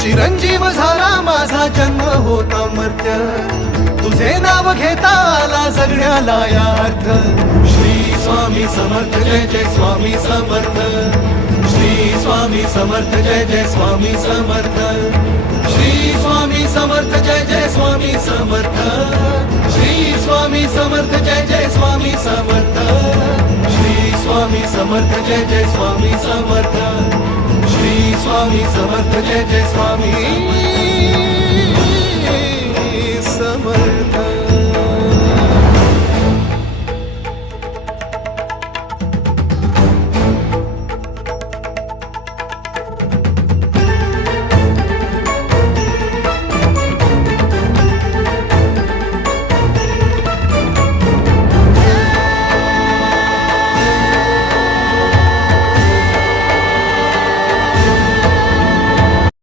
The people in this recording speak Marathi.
चिरंजीव झाला माझा जन्म होता मर्त्य, तुझे नाव घेता आला जगण्याला या अर्थ. श्री स्वामी समर्थ जय जय स्वामी समर्थ, श्री स्वामी समर्थ जय जय स्वामी समर्थ, श्री स्वामी समर्थ जय जय स्वामी समर्थ, श्री स्वामी समर्थ जय जय स्वामी समर्थ, श्री स्वामी समर्थ जय जय स्वामी समर्थ, श्री स्वामी समर्थ जय जय स्वामी